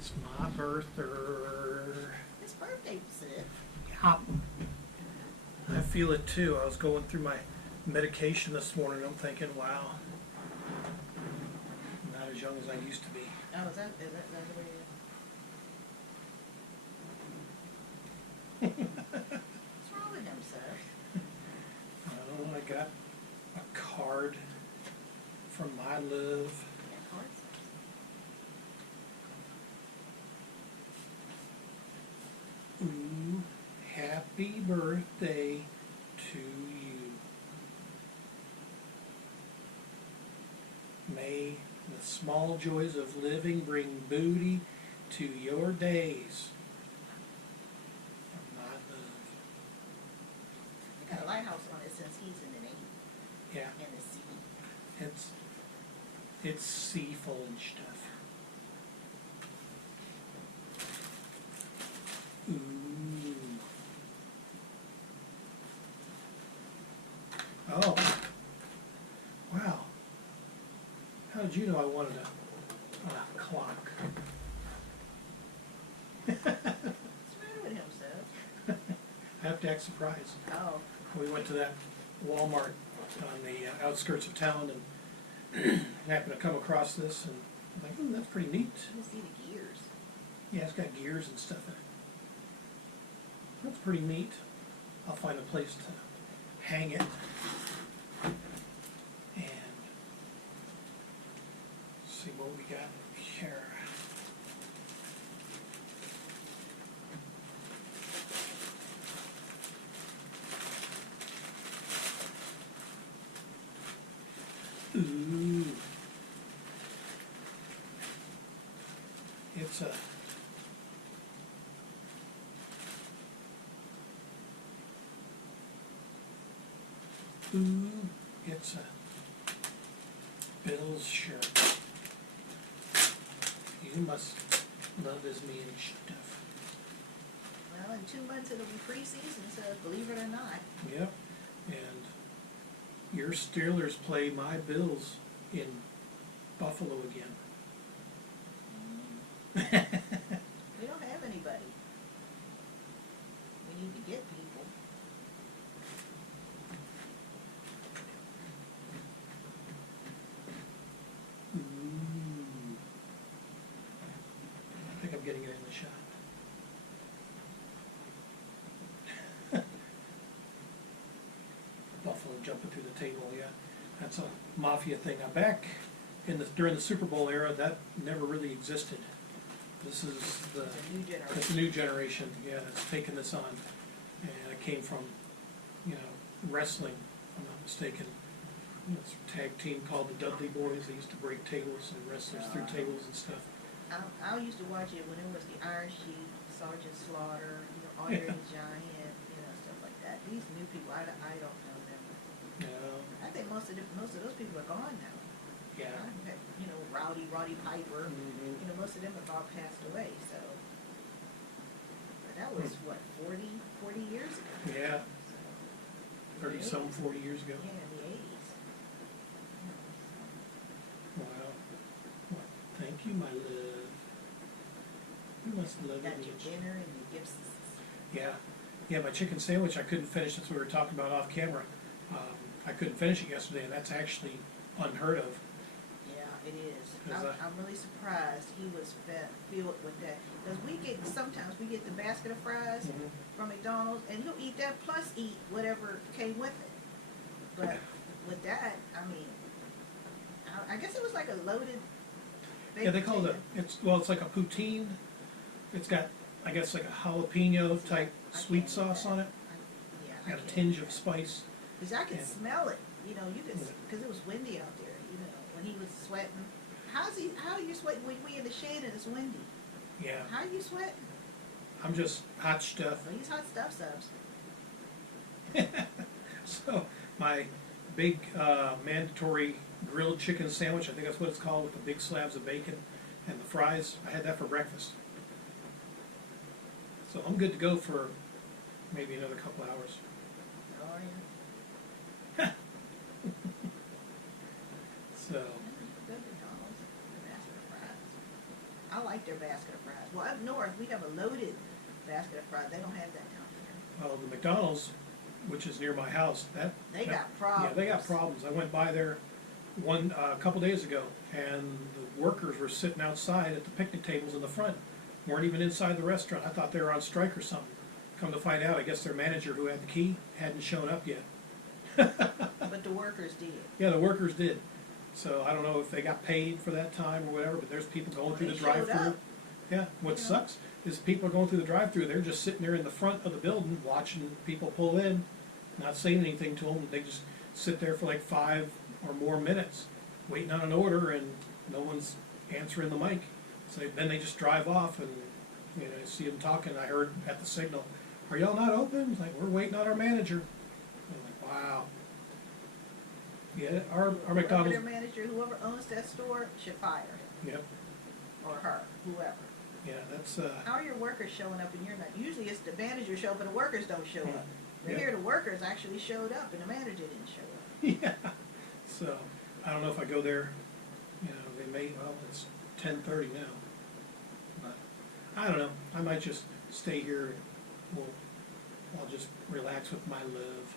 It's my birthday. It's birthday, Sid. Yeah. I feel it too. I was going through my medication this morning. I'm thinking, wow, I'm not as young as I used to be. Oh, is that the way it is? What's wrong with him, sir? Oh, I got a card from my love. Yeah, cards. Ooh, happy birthday to you. May the small joys of living bring beauty to your days. From my love. They got a lighthouse on it since he's in the Navy. Yeah, In the sea. it's seafoam and stuff. Ooh. Oh. Wow. How did you know I wanted a clock? What's the matter with him, sir? I have to act surprised. Oh. We went to that Walmart on the outskirts of town and happened to come across this and I'm like, that's pretty neat. You see the gears. Yeah, it's got gears and stuff in it. That's pretty neat. I'll find a place to hang it. And see what we got here. Ooh. It's a it's a Bill's shirt. You must love his me and stuff. Well, in 2 months it'll be preseason, so believe it or not. Yep. And your Steelers play my Bills in Buffalo again. We don't have anybody. We need to get people. Ooh. I think I'm getting it in the shot. Buffalo jumping through the table, yeah. That's a Mafia thing. Now back in during the Super Bowl era, that never really existed. This is the new generation. It's a new generation, yeah, that's taken this on. And it came from, wrestling, if I'm not mistaken. It's a tag team called the Dudley Boys. They used to break tables and wrestlers through tables and stuff. I used to watch it when it was the Iron Sheik, Sergeant Slaughter, Andre the Giant, stuff like that. These new people, I don't know them. No. I think most of those people are gone now. Yeah. Roddy Piper. Mm-hmm. Most of them have all passed away. So, but that was what 40 years ago. Yeah. So, 30-some, 40 years ago. Yeah, in the 80s. Wow. Well, thank you, my love. You must love You got it. your dinner and your gifts. Yeah. Yeah, my chicken sandwich I couldn't finish. That's what we were talking about off camera. I couldn't finish it yesterday, and that's actually unheard of. Yeah, it is. 'Cause I'm really surprised he was filled with that. Because sometimes we get the basket of fries from McDonald's, and he'll eat that plus eat whatever came with it. But with that, I guess it was like a loaded baked Yeah, they call it potato. it's like a poutine. It's got, I guess, like a jalapeno type sweet sauce on it. I Got a can't tinge do of that. spice. Because I could Yeah. smell it, you could, because it was windy out there, when he was sweating. How are you sweating when we in the shade and it's windy? Yeah. How are you sweating? I'm just hot stuff. Well, he's hot stuff subs. So my big mandatory grilled chicken sandwich, I think that's what it's called, with the big slabs of bacon and the fries, I had that for breakfast. So I'm good to go for maybe another couple hours. Oh, yeah. So, Good McDonald's. Good basket of fries. I like their basket of fries. Well, up north, we have a loaded basket of fries. They don't have that down here. Well, the McDonald's, which is near my house, They got problems. Yeah, they got problems. I went by there a couple days ago, and the workers were sitting outside at the picnic tables in the front, weren't even inside the restaurant. I thought they were on strike or something. Come to find out, I guess their manager, who had the key, hadn't shown up yet. But the workers did. Yeah, the workers did. So I don't know if they got paid for that time or whatever, but there's people going through the drive-through. Yeah, what sucks is people are going through the drive-through. They're just sitting there in the front of the building watching people pull in, not saying anything to them. They just sit there for like 5 or more minutes waiting on an order, and no one's answering the mic. So then they just drive off, and you know, I see them talking. I heard at the signal, "Are y'all not open?" It's like, "We're waiting on our manager." I'm like, wow. Yeah, our McDonald's. Their manager, whoever owns that store, should fire him. Yep. Or her, whoever. Yeah, that's. How are your workers showing up and you're not? Usually it's the manager show up and the workers don't show up. But Yeah. here the workers actually showed up and the manager didn't show up. Yeah. So I don't know if I go there. You know, they may. Well, it's 10:30 now. But I don't know. I might just stay here. I'll just relax with my love.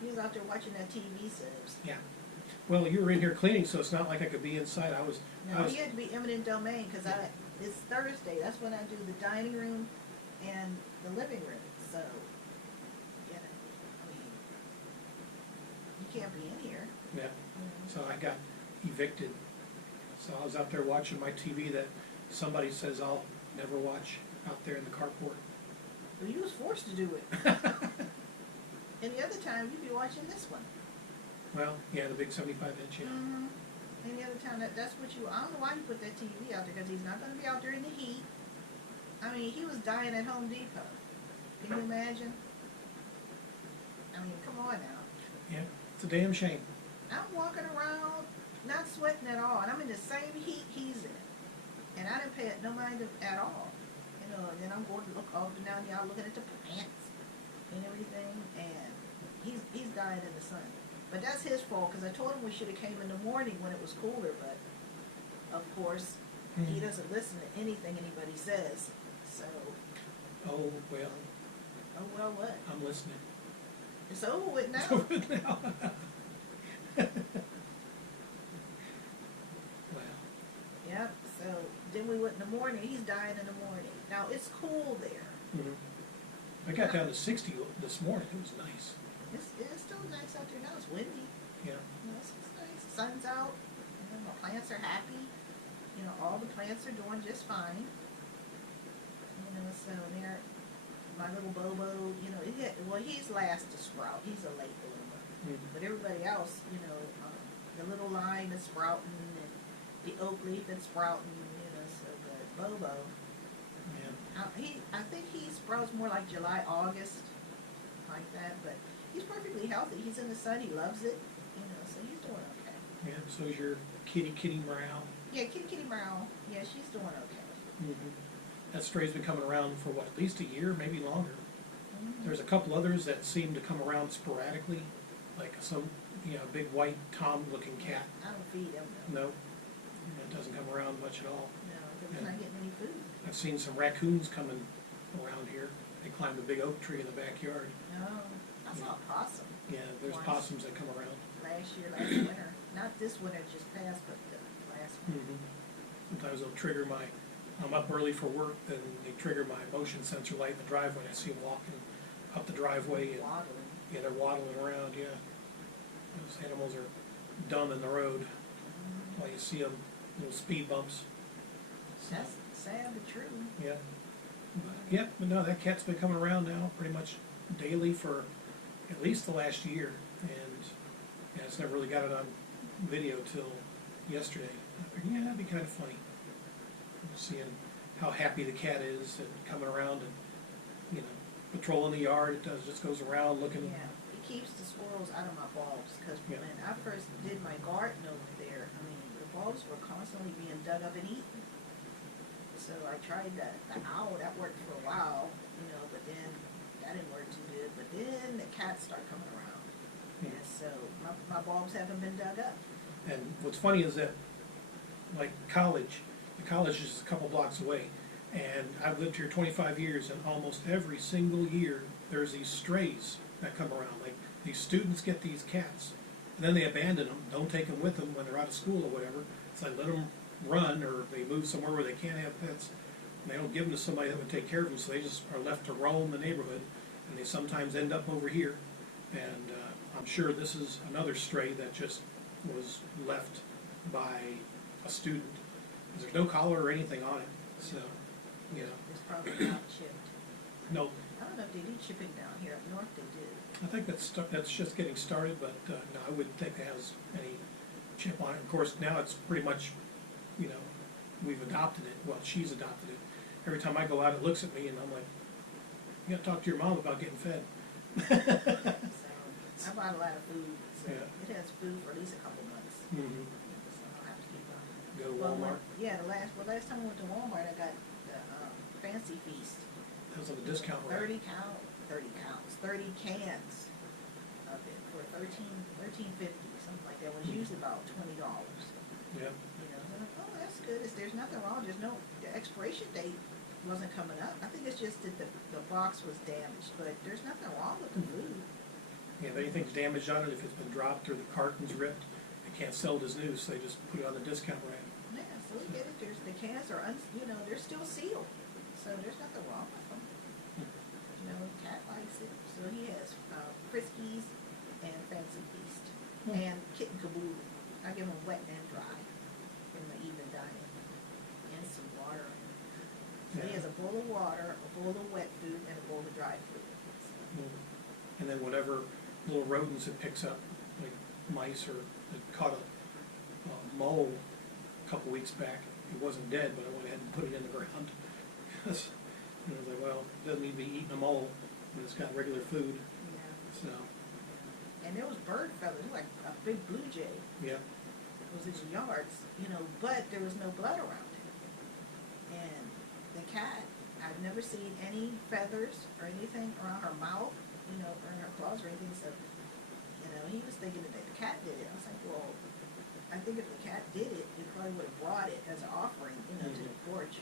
He was out there watching that TV subs. Yeah. Well, you were in here cleaning, so it's not like I could be inside. No, he had to be eminent domain because it's Thursday. That's when I do the dining room and the living room. So, you know, I mean, you can't be in here. Yeah. So I got evicted. So I was out there watching my TV that somebody says I'll never watch out there in the carport. Well, you was forced to do it. And the other time, you'd be watching this one. Well, yeah, the big 75-inch, yeah. Mm-hmm. Any other time, that's what you, I don't know why you put that TV out there, because he's not going to be out there in the heat. I mean, he was dying at Home Depot. Can you imagine? I mean, come on now. Yeah, it's a damn shame. I'm walking around, not sweating at all, and I'm in the same heat he's in. And I didn't pay it no mind at all. You know, and then I'm going to look up and down y'all looking at the plants and everything, and he's dying in the sun. But that's his fault, because I told him we should have came in the morning when it was cooler, but of course, he doesn't listen to anything anybody says, so. Oh, well. Oh, well, what? I'm listening. It's over with now. It's over with now. Well. Yep, so then we went in the morning, he's dying in the morning. Now, it's cool there. Mm-hmm. I got down to 60 this morning. It was nice. It's still nice out there now. It's windy. Yeah. You know, it's nice. The sun's out. You know, my plants are happy. You know, all the plants are doing just fine. You know, so they're, my little Bobo, you know, he's last to sprout. He's a late bloomer. Mm-hmm. But everybody else, you know, the little lime is sprouting, and the oak leaf is sprouting, you know, so good. Bobo, I think he sprouts more like July, August, like that, but he's perfectly healthy. He's in the sun. He loves it, you know, so he's doing okay. Yeah, so is your kitty morale. Yeah, Kitty Brown. Yeah, she's doing okay. Mm-hmm. That stray's been coming around for what, at least a year, maybe longer. Mm-hmm. There's a couple others that seem to come around sporadically, like some, you know, big white Tom-looking cat. I don't feed him though. No, it doesn't come around much at all. No, because he's not getting any food. I've seen some raccoons coming around here. They climbed a big oak tree in the backyard. No, I saw a possum Yeah, there's Once. possums that come around. last winter. Not this winter just passed, but the last one. Mm-hmm. Sometimes they'll trigger I'm up early for work, then they trigger my motion sensor light in the driveway. I see them walking up the driveway, and Waddling. yeah, they're waddling around, yeah. Those animals are dumb in the road. Mm-hmm. While you see them, little speed bumps. That's sad but true. Yeah. But no, that cat's been coming around now pretty much daily for at least the last year, and yeah, it's never really got it on video till yesterday. I figured, yeah, that'd be kind of funny. Seeing how happy the cat is and coming around and, you know, patrolling the yard. It just goes around looking. Yeah, it keeps the squirrels out of my bulbs, because Yeah. when I first did my garden over there, I mean, the bulbs were constantly being dug up and eaten. So I tried the owl, that worked for a while, you know, but then that didn't work too good. But then the cats start coming around. Yeah. And so my bulbs haven't been dug up. And what's funny is that like college. The college is a couple blocks away. And I've lived here 25 years, and almost every single year, there's these strays that come around. Like, these students get these cats, and then they abandon them, don't take them with them when they're out of school or whatever. It's like, let them run, or they move somewhere where they can't have pets. And they don't give them to somebody that would take care of them, so they just are left to roam the neighborhood, and they sometimes end up over here. And I'm sure this is another stray that just was left by a student. 'Cause there's no collar or anything on it, so, you know. It's probably not chipped. No, I don't know if they do chipping down here. Up north they do. I think that's just getting started, but no, I wouldn't think it has any chip on it. Of course, now it's pretty much, you know, we've adopted it. Well, she's adopted it. Every time I go out, it looks at me, and I'm like, you gotta talk to your mom about getting fed. So I bought a lot of food, so Yeah. it has food for at least a couple months. Mm-hmm. So I'll have to keep on. Go to Well, Walmart. yeah, last time I went to Walmart, I got the Fancy Feast. That was on the discount rate. 30 cans of it for $13.50, something like that. It was usually about $20. Yeah. You know, so I'm like, oh, that's good. There's nothing wrong. The expiration date wasn't coming up. I think it's just that the box was damaged, but there's nothing wrong with the food. Yeah, if anything's damaged on it, if it's been dropped or the carton's ripped, they can't sell it as new, so they just put it on the discount rack. Yeah, so we get it. The cans are, they're still sealed, so there's nothing wrong with them. You know, Cat likes it, so he has Friskies and Fancy Feast and Kitten Caboodle. I give him wet and dry, give him an even diet, and some water. So he has a bowl of water, a bowl of wet food, and a bowl of dry food. So, And then whatever little rodents it picks up, like mice, or it caught a mole a couple weeks back. It wasn't dead, but I went ahead and put it in the ground. Because, I was like, well, it doesn't need to be eating a mole when it's got regular food, yeah. so, And there was bird feathers, like a big blue jay yeah. was in the yards, but there was no blood around it. And the cat, I've never seen any feathers or anything around her mouth, or in her claws or anything, so, he was thinking that the cat did it. I was like, well, I think if the cat did it, we probably would have brought it as an offering, to the porch.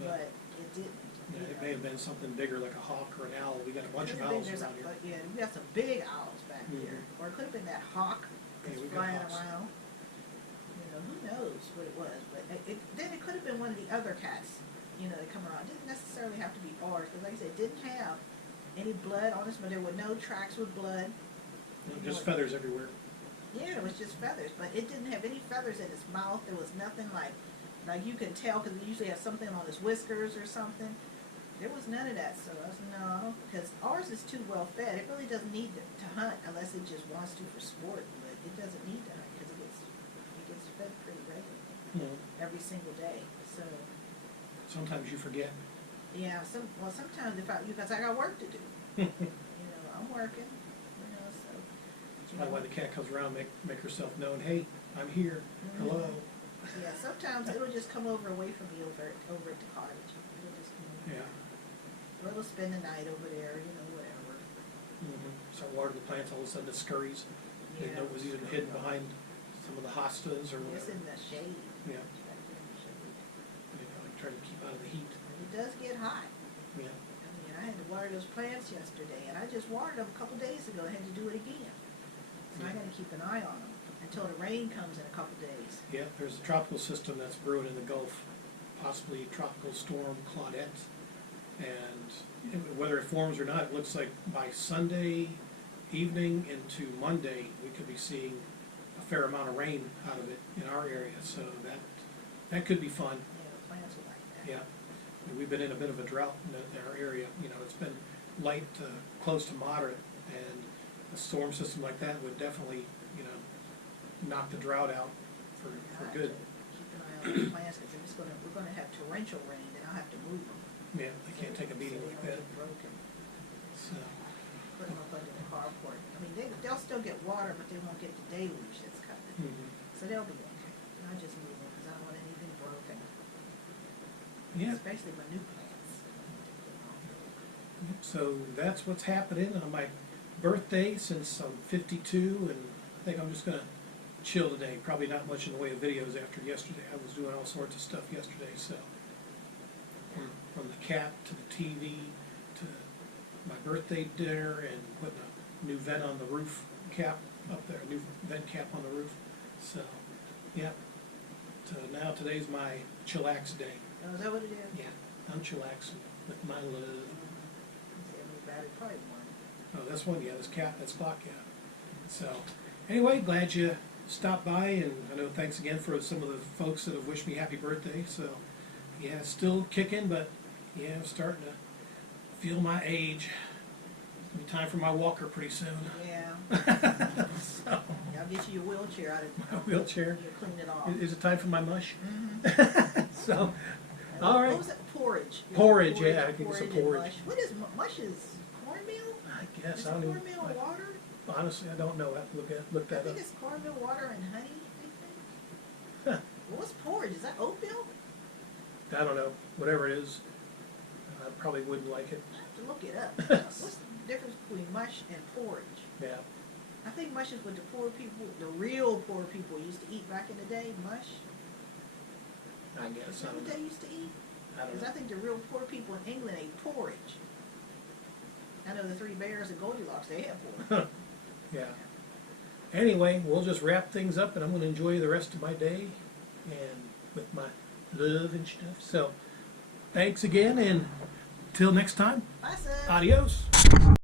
But it didn't. Yeah, it may have been something bigger, like a hawk or an owl. We got a bunch of Could've been owls there's around here. Yeah, we got some big owls back here. Or it could have been that hawk Yeah, that's we got flying hawks. around. Who knows what it was, but then it could have been one of the other cats, that come around. It didn't necessarily have to be ours, because like I said, it didn't have any blood on us, but there were no tracks with blood. Just feathers everywhere. Yeah, it was just feathers, but it didn't have any feathers in its mouth. There was nothing like you can tell, because it usually has something on its whiskers or something. There was none of that, so I was, no, because ours is too well fed. It really doesn't need to hunt unless it just wants to for sport, but it doesn't need to hunt because it gets fed pretty regularly every single day. So Sometimes you forget. yeah, sometimes because I got work to do. I'm working. So. That's probably why the cat comes around, make herself known. Hey, I'm here. Hello. Yeah, sometimes it'll just come over away from me over at the cottage. It'll just come over. Yeah. Or it'll spend the night over there, whatever. Start watering the plants, all of a sudden it scurries. Didn't know it was even hidden behind some of the hostas or It's whatever. in the shade. Yeah. Back there in the shade. Like trying to keep out of the heat. And it does get hot. Yeah. I had to water those plants yesterday, and I just watered them a couple days ago. I had to do it again. So I gotta keep an eye on them until the rain comes in a couple days. Yeah, there's a tropical system that's brewing in the Gulf, possibly Tropical Storm Claudette. And whether it forms or not, it looks like by Sunday evening into Monday, we could be seeing a fair amount of rain out of it in our area. So that could be fun. Yeah, the plants are like that. Yeah. We've been in a bit of a drought in our area. It's been light to close to moderate, and a storm system like that would definitely, knock the drought out for good. Keep an eye on the plants, because we're gonna have torrential rain, and I'll have to move them. Yeah, they can't take a beating so like they that. don't get broken. So, Put them up under the carport. I mean, they'll still get water, but they won't get the deluge that's coming. So they'll be okay. And I just move them, because I don't want anything broken. yeah. Especially my new plants. So that's what's happening on my birthday since I'm 52, and I think I'm just gonna chill today. Probably not much in the way of videos after yesterday. I was doing all sorts of stuff yesterday, so. From the cat to the TV to my birthday dinner and putting a new vent on the roof cap up there, new vent cap on the roof. So, yeah. So now today's my chillax day. Oh, is that what it is? Yeah, I'm chillaxing with my love. Everybody probably one. Oh, that's one, yeah, that's clock, yeah. So, anyway, glad you stopped by, and I know thanks again for some of the folks that have wished me happy birthday. So, yeah, still kicking, but yeah, I'm starting to feel my age. It'll be time for my walker pretty soon. Yeah. So, Yeah, I'll get you your wheelchair out of my wheelchair. You'll clean it off. Is it time for my mush? Mm-hmm. So, all right. What was it? Porridge. Porridge, yeah, I think it's a and porridge. Mush. What is mush? Is cornmeal? I guess Is I don't even. cornmeal water? Honestly, I don't know. I have to look I that think up. it's cornmeal water and honey. I think. Huh. What's porridge? Is that oatmeal? I don't know. Whatever it is, I probably wouldn't like it. I have to look it up. What's the difference between mush and porridge? Yeah. I think mush is what the poor people, the real poor people, used to eat back in the day. Mush. I Is guess. that what they used to eat? I don't Because know. I think the real poor people in England ate porridge. I know the Three Bears and Goldilocks, they had porridge. Yeah. Anyway, we'll just wrap things up, and I'm going to enjoy the rest of my day and with my love and stuff. So, thanks again, and till next time, Bye, son. adios.